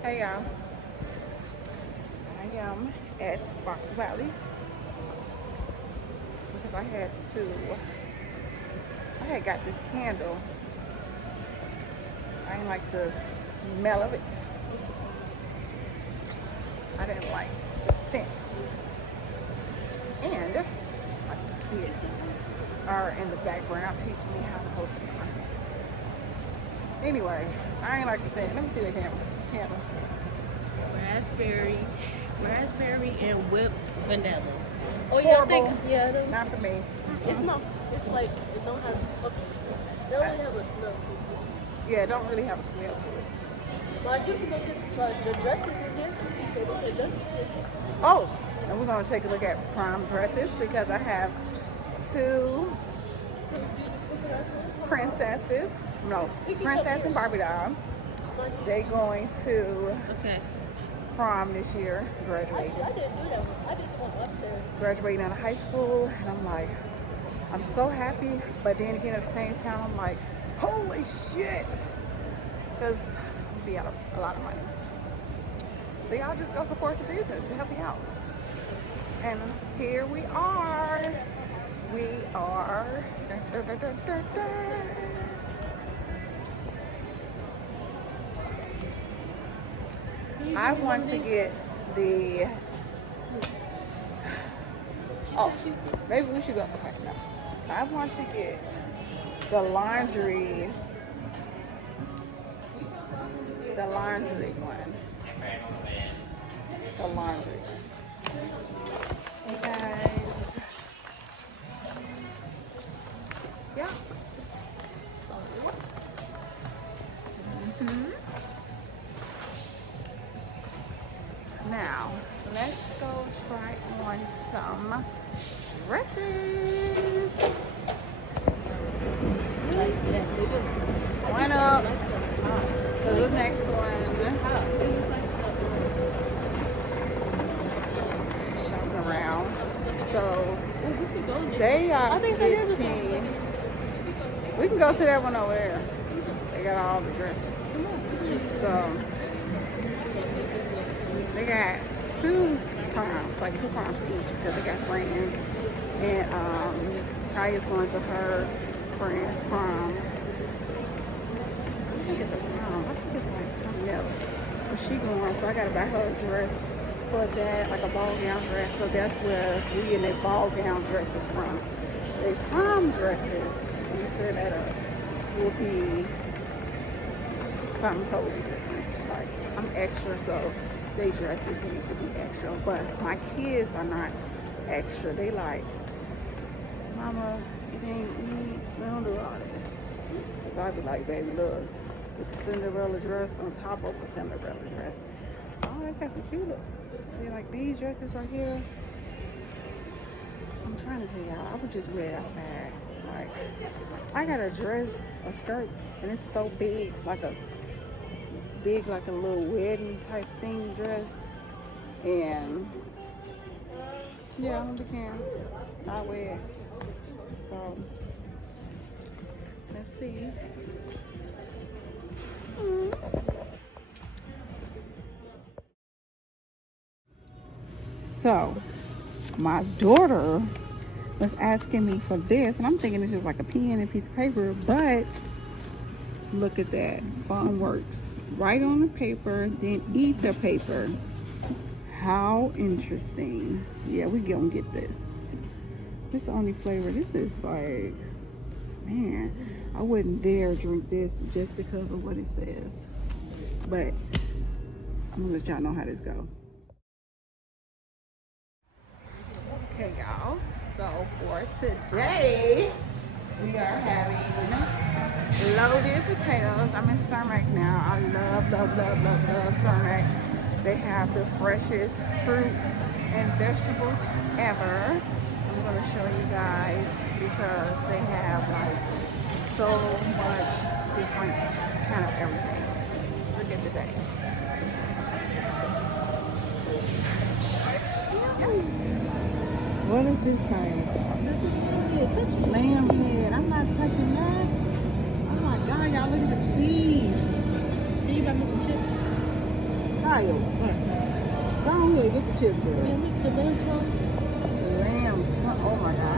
Hey y'all, I am at Fox Valley because I had got this candle. I didn't like the smell of it. I didn't like the scent. And like the kids are in the background teaching me how to hold camera. Anyway, I ain't like the scent. Let me see the camera. Raspberry and whipped vanilla. Oh, yeah, I think, yeah, those. not for me. It's not. It's like it don't have. It don't really have a smell to it. Yeah, it don't really have a smell to it. But you can go get the dresses in here. So the dresses. Oh, and we're gonna take a look at prom dresses because I have two princesses. No, princess and Barbie doll. They going to prom this year, graduating. I didn't do that one. I did one upstairs. Graduating out of high school, and I'm like, I'm so happy, but then again at the same time, I'm like, holy shit, because I'll be out a lot of money. So y'all just go support the business and help me out. And here we are. We are. I want to get the. Oh, maybe we should go. Okay, no. I want to get the laundry. The laundry one. The laundry. Hey guys. Yeah. So. Now, let's go try on some dresses. One up to the next one. Shopping around. So they are getting. We can go to that one over there. They got all the dresses. So they got two proms, like two proms each because they got friends. And Kaya's going to her friend's prom. I think it's a prom. I think it's like something else. But she going, so I gotta buy her a dress for that, like a ball gown dress. So that's where we in the ball gown dresses from. The prom dresses, when you clear that up, will be something totally different. Like I'm extra, so they dresses need to be extra. But my kids are not extra. They like, Mama, it ain't me. We don't do all that. Cause I be like, baby, look, with the Cinderella dress on top of the Cinderella dress. Oh, they got some cute look. See, like these dresses right here. I'm trying to tell y'all, I would just wear it outside. Like, I got a dress, a skirt, and it's so big, like a little wedding type thing dress. And yeah, I can. I wear it. So let's see. So my daughter was asking me for this, and I'm thinking it's just like a pen and a piece of paper, but look at that. Fun works. Write on the paper, then eat the paper. How interesting. Yeah, we gonna get this. This is the only flavor. This is like, man, I wouldn't dare drink this just because of what it says. But I'm gonna let y'all know how this go. Okay, y'all. So for today, we are having loaded potatoes. I'm in Cermak now. I love Cermak. They have the freshest fruits and vegetables ever. I'm gonna show you guys because they have like so much different kind of everything. Look at the day. What is this kind? This is Lamb head. I'm not touching that. Oh my God, y'all look at the teeth. Can you buy me some chips? child. Go ahead, get the chips, girl. Yeah, look, the lamb tongue. Lamb. Oh my God.